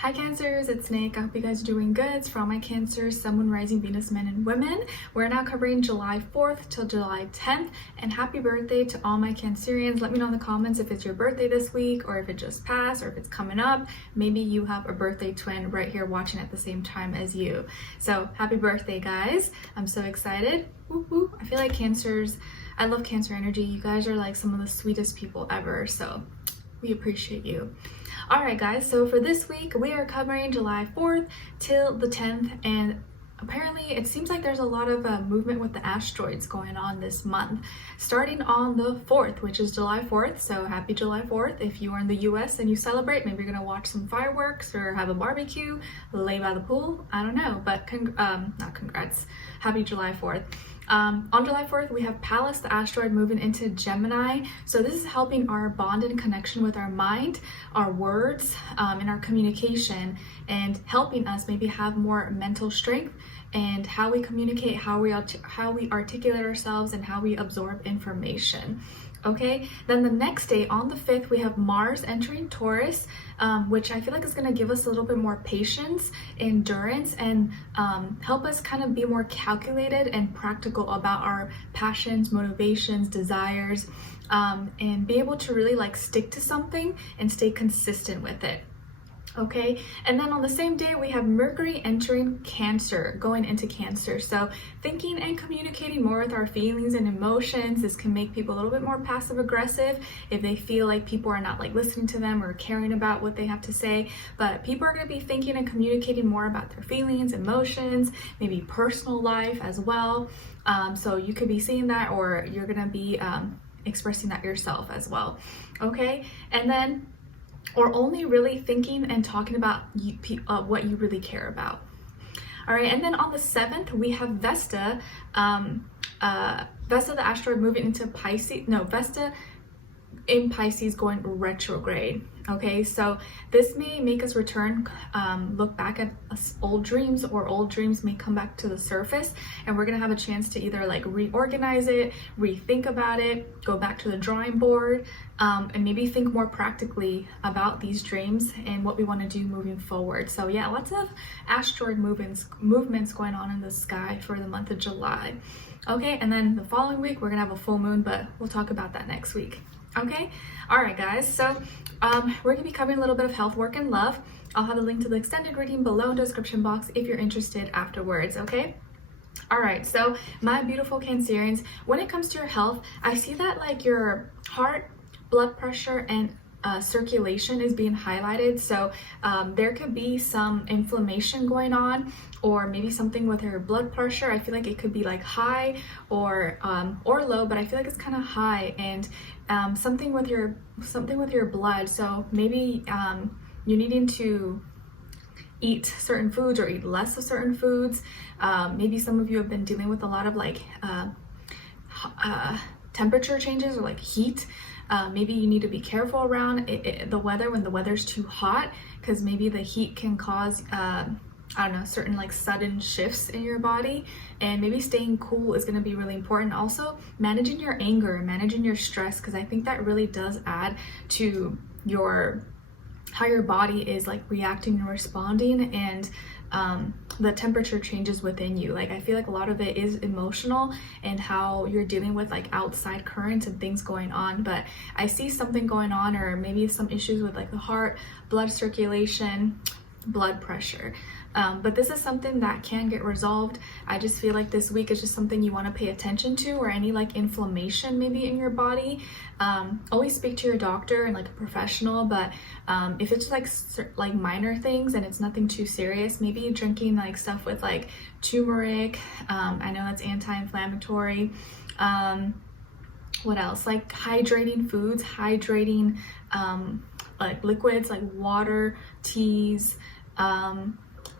Hi Cancers, it's Nick. I hope you guys are doing good. It's for all my Cancers, Sun, Moon, Rising, Venus, men and women. We're now covering July 4th till July 10th, and happy birthday to all my Cancerians. Let me know in the comments if it's your birthday this week or if it just passed or if it's coming up. Maybe you have a birthday twin right here watching at the same time as you. So happy birthday, guys. I'm so excited. Woo woo. I feel like Cancers, I love Cancer energy. You guys are like some of the sweetest people ever, so we appreciate you. All right, guys, so for this week, we are covering July 4th till the 10th, and apparently it seems like there's a lot of movement with the asteroids going on this month, starting on the 4th, which is July 4th. So happy July 4th. If you are in the US and you celebrate, maybe you're gonna watch some fireworks or have a barbecue, lay by the pool, I don't know, but not congrats, happy July 4th. On July 4th, we have Pallas, the asteroid, moving into Gemini. So this is helping our bond and connection with our mind, our words, and our communication, and helping us maybe have more mental strength and how we communicate, how we articulate ourselves, and how we absorb information. Okay, then the next day on the 5th, we have Mars entering Taurus, which I feel like is going to give us a little bit more patience, endurance, and help us kind of be more calculated and practical about our passions, motivations, desires, and be able to really like stick to something and stay consistent with it. Okay, and then on the same day we have Mercury entering Cancer, going into Cancer. So thinking and communicating more with our feelings and emotions. This can make people a little bit more passive aggressive if they feel like people are not like listening to them or caring about what they have to say. But people are going to be thinking and communicating more about their feelings, emotions, maybe personal life as well. So you could be seeing that, or you're going to be expressing that yourself as well. Okay, and then or only really thinking and talking about what you really care about. All right, and then on the 7th, we have Vesta, Vesta the asteroid moving into Pisces, Vesta in Pisces going retrograde. Okay, so this may make us return, look back at old dreams, or old dreams may come back to the surface, and we're gonna have a chance to either like reorganize it, rethink about it, go back to the drawing board, and maybe think more practically about these dreams and what we want to do moving forward. So yeah, lots of asteroid movements going on in the sky for the month of July. Okay, and then the following week we're gonna have a full moon, but we'll talk about that next week. Okay, all right guys, so we're gonna be covering a little bit of health, work, and love. I'll have a link to the extended reading below in the description box if you're interested afterwards. Okay, all right, so my beautiful Cancerians, when it comes to your health, I see that like your heart, blood pressure, and circulation is being highlighted. So there could be some inflammation going on, or maybe something with your blood pressure. I feel like it could be like high or low, but I feel like it's kind of high, and something with your blood. So maybe you're needing to eat certain foods or eat less of certain foods. Maybe some of you have been dealing with a lot of like temperature changes or like heat. Maybe you need to be careful around the weather when the weather's too hot, because maybe the heat can cause I don't know, certain like sudden shifts in your body, and maybe staying cool is going to be really important. Also managing your anger, managing your stress, because I think that really does add to how your body is like reacting and responding, and the temperature changes within you. Like I feel like a lot of it is emotional and how you're dealing with like outside currents and things going on, but I see something going on, or maybe some issues with like the heart, blood circulation, blood pressure. But this is something that can get resolved. I just feel like this week is just something you want to pay attention to, or any like inflammation maybe in your body. Always speak to your doctor and like a professional, but if it's like minor things and it's nothing too serious, maybe drinking like stuff with like turmeric. I know that's anti-inflammatory. What else? Like hydrating foods, like liquids like water, teas,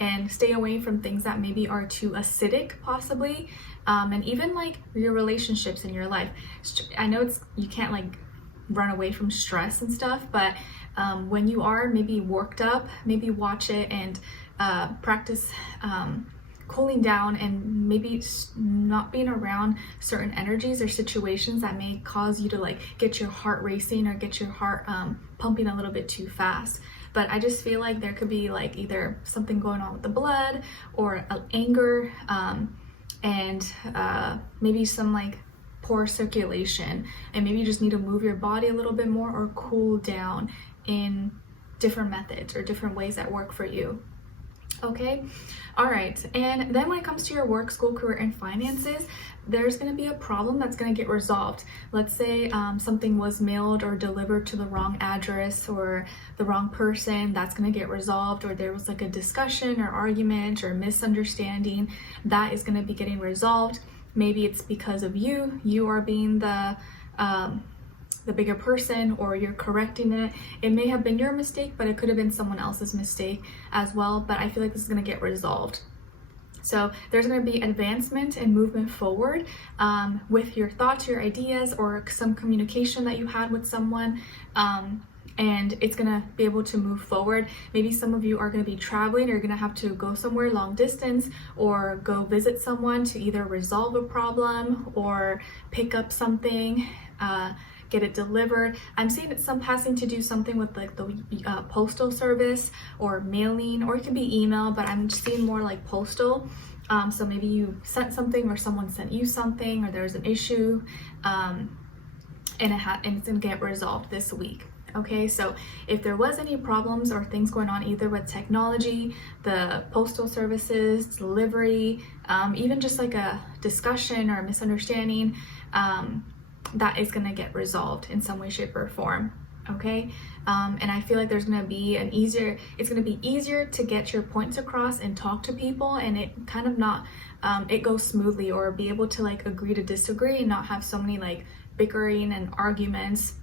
and stay away from things that maybe are too acidic possibly, and even like your relationships in your life. I know you can't like run away from stress and stuff, but when you are maybe worked up, maybe watch it and practice cooling down, and maybe not being around certain energies or situations that may cause you to like get your heart racing or get your heart pumping a little bit too fast. but I just feel like there could be like either something going on with the blood or anger, and maybe some like poor circulation, and maybe you just need to move your body a little bit more or cool down in different methods or different ways that work for you. Okay, all right. And then when it comes to your work, school, career, and finances, there's going to be a problem that's going to get resolved. Let's say something was mailed or delivered to the wrong address or the wrong person. That's going to get resolved. Or there was like a discussion or argument or misunderstanding that is going to be getting resolved. Maybe it's because of you are being the bigger person, or you're correcting it. It may have been your mistake, but it could have been someone else's mistake as well. But I feel like this is going to get resolved. So there's going to be advancement and movement forward with your thoughts, your ideas, or some communication that you had with someone. And it's going to be able to move forward. Maybe some of you are going to be traveling, or you're going to have to go somewhere long distance or go visit someone to either resolve a problem or pick up something, get it delivered. I'm seeing it's some passing to do something with like the postal service or mailing, or it could be email, but I'm seeing more like postal. So maybe you sent something or someone sent you something, or there's an issue, and it's gonna get resolved this week. Okay, so if there was any problems or things going on either with technology, the postal services, delivery, even just like a discussion or a misunderstanding, that is going to get resolved in some way, shape, or form. Okay, and I feel like there's going to be it's going to be easier to get your points across and talk to people, and it kind of not it goes smoothly, or be able to like agree to disagree and not have so many like bickering and arguments,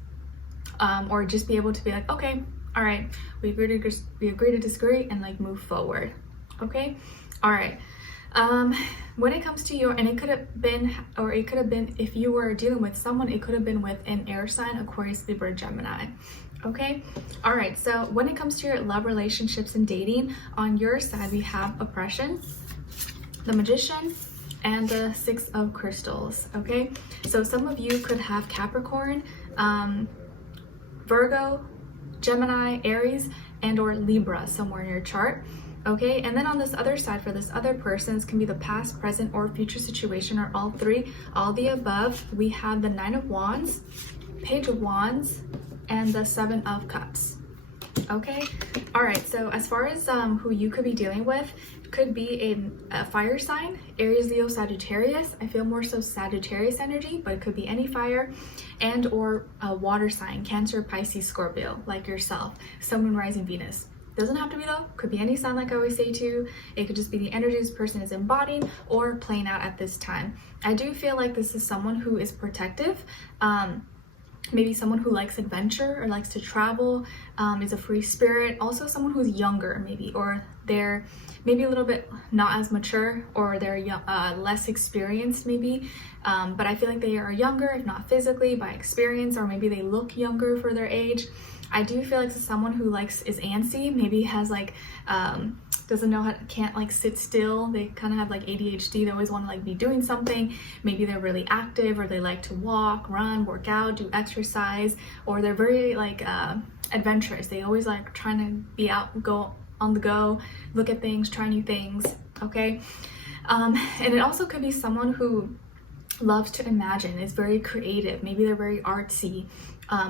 or just be able to be like, okay, all right, we agree to disagree and like move forward. Okay, all right. When it comes to and it could have been if you were dealing with someone, it could have been with an air sign, Aquarius, Libra, Gemini. Okay, all right. So when it comes to your love, relationships, and dating, on your side we have oppression, the Magician, and the Six of Crystals. Okay, so some of you could have Capricorn, Virgo, Gemini, Aries, and or Libra somewhere in your chart. Okay, and then on this other side, for this other person, this can be the past, present, or future situation, or all three, all the above. We have the Nine of Wands, Page of Wands, and the Seven of Cups. Okay, all right, so as far as who you could be dealing with, could be a fire sign, Aries, Leo, Sagittarius. I feel more so Sagittarius energy, but it could be any fire, and or a water sign, Cancer, Pisces, Scorpio, like yourself, Sun, Moon, Rising, Venus. Doesn't have to be though, could be any sign like I always say too. It could just be the energy this person is embodying or playing out at this time. I do feel like this is someone who is protective, maybe someone who likes adventure or likes to travel, is a free spirit. Also someone who's younger maybe, or they're maybe a little bit not as mature, or they're less experienced maybe, but I feel like they are younger, if not physically, by experience, or maybe they look younger for their age. I do feel like this is someone who is antsy, maybe has like, can't like sit still. They kind of have like ADHD. They always want to like be doing something. Maybe they're really active, or they like to walk, run, work out, do exercise, or they're very like adventurous. They always like trying to be out, go on the go, look at things, try new things. Okay, and it also could be someone who loves to imagine, is very creative. Maybe they're very artsy,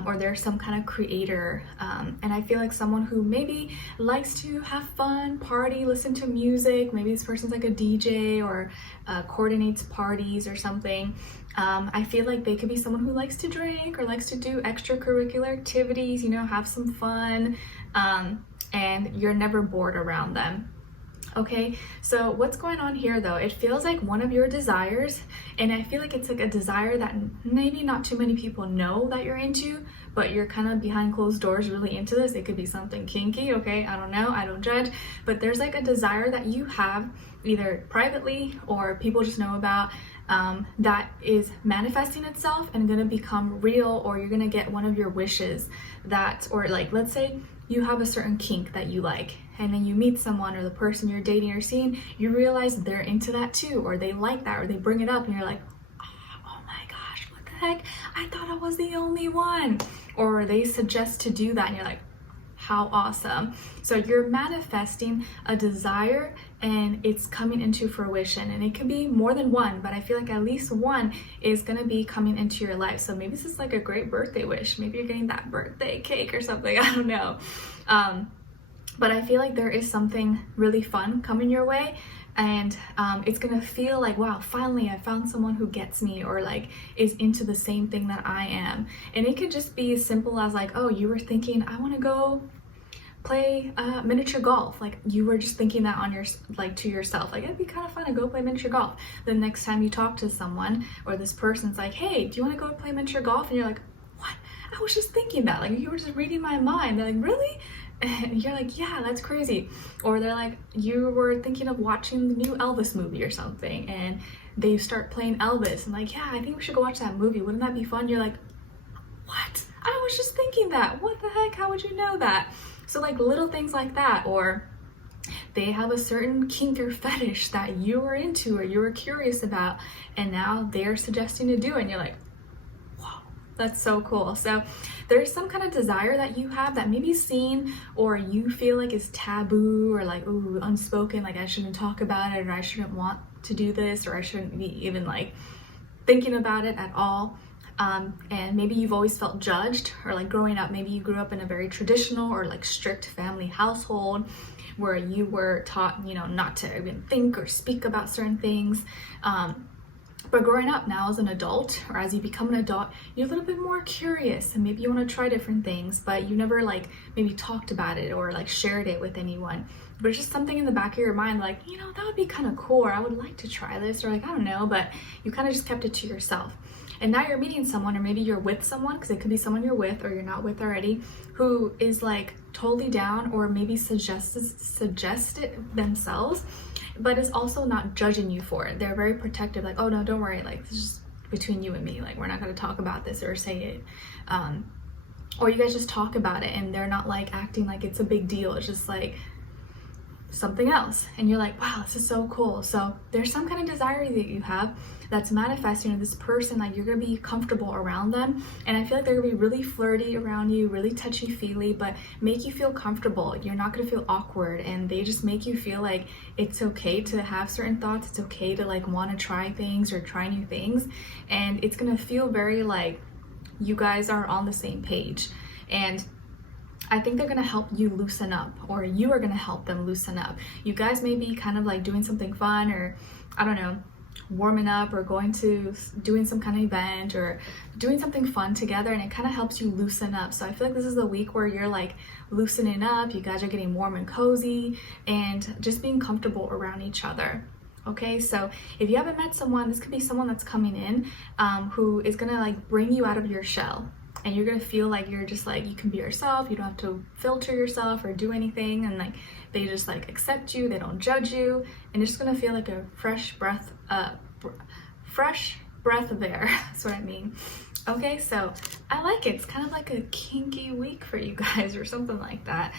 or they're some kind of creator, and I feel like someone who maybe likes to have fun, party, listen to music. Maybe this person's like a DJ, or coordinates parties or something. I feel like they could be someone who likes to drink, or likes to do extracurricular activities, you know, have some fun, and you're never bored around them. Okay, so what's going on here though? It feels like one of your desires, and I feel like it's like a desire that maybe not too many people know that you're into, but you're kind of behind closed doors really into this. It could be something kinky, okay? I don't know, I don't judge, but there's like a desire that you have either privately or people just know about, that is manifesting itself and gonna become real, or you're gonna get one of your wishes that, or like let's say you have a certain kink that you like, and then you meet someone, or the person you're dating or seeing, you realize they're into that too, or they like that, or they bring it up, and you're like, oh my gosh, what the heck, I thought I was the only one. Or they suggest to do that, and you're like, How awesome. So you're manifesting a desire and it's coming into fruition, and it can be more than one, but I feel like at least one is going to be coming into your life. So maybe this is like a great birthday wish. Maybe you're getting that birthday cake or something. I don't know. But I feel like there is something really fun coming your way, and it's gonna feel like, wow, finally I found someone who gets me, or like is into the same thing that I am. And it could just be as simple as like, oh, you were thinking, I want to go play miniature golf. Like you were just thinking that on your, like, to yourself, like it'd be kind of fun to go play miniature golf. The next time you talk to someone, or this person's like, hey, do you want to go play miniature golf? And you're like, what? I was just thinking that. Like you were just reading my mind. They're like, really? And you're like, yeah, that's crazy. Or they're like, you were thinking of watching the new Elvis movie or something, and they start playing Elvis, and like, yeah, I think we should go watch that movie. Wouldn't that be fun? You're like, what? I was just thinking that. What the heck? How would you know that? So like little things like that. Or they have a certain kink or fetish that you were into or you were curious about, and now they're suggesting to do it, and you're like, that's so cool. So there's some kind of desire that you have that maybe seen or you feel like is taboo, or like, ooh, unspoken, like I shouldn't talk about it, or I shouldn't want to do this, or I shouldn't be even like thinking about it at all. And maybe you've always felt judged, or like growing up, maybe you grew up in a very traditional or like strict family household where you were taught, you know, not to even think or speak about certain things. But growing up now as an adult, or as you become an adult, you're a little bit more curious, and maybe you want to try different things, but you never like maybe talked about it or like shared it with anyone. But it's just something in the back of your mind, like, you know, that would be kind of cool, or I would like to try this, or like, I don't know, but you kind of just kept it to yourself. And now you're meeting someone, or maybe you're with someone, because it could be someone you're with or you're not with already, who is like totally down, or maybe suggest it themselves, but is also not judging you for it. They're very protective, like, oh no, don't worry, like this is just between you and me, like we're not going to talk about this or say it. Or you guys just talk about it, and they're not like acting like it's a big deal. It's just like something else, and you're like, wow, this is so cool. So there's some kind of desire that you have that's manifesting to this person, like you're gonna be comfortable around them, and I feel like they're gonna be really flirty around you, really touchy-feely, but make you feel comfortable. You're not gonna feel awkward, and they just make you feel like it's okay to have certain thoughts. It's okay to like want to try things or try new things, and it's gonna feel very like you guys are on the same page. And I think they're gonna help you loosen up, or you are gonna help them loosen up. You guys may be kind of like doing something fun, or I don't know, warming up, or doing some kind of event, or doing something fun together, and it kind of helps you loosen up. So I feel like this is the week where you're like loosening up. You guys are getting warm and cozy, and just being comfortable around each other. Okay, so if you haven't met someone, this could be someone that's coming in who is gonna like bring you out of your shell. And you're gonna feel like you're just like, you can be yourself, you don't have to filter yourself or do anything, and like they just like accept you, they don't judge you, and it's just gonna feel like a fresh breath of air. That's what I mean. Okay, so I like it. It's kind of like a kinky week for you guys, or something like that.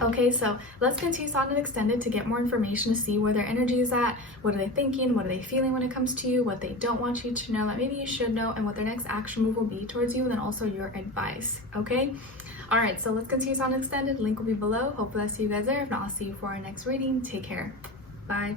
Okay, so let's continue on and extend it to get more information, to see where their energy is at, what are they thinking, what are they feeling when it comes to you, what they don't want you to know that maybe you should know, and what their next action move will be towards you, and then also your advice. Okay, all right, so let's continue on extended. Link will be below. Hopefully I'll see you guys there. If not, I'll see you for our next reading. Take care. Bye.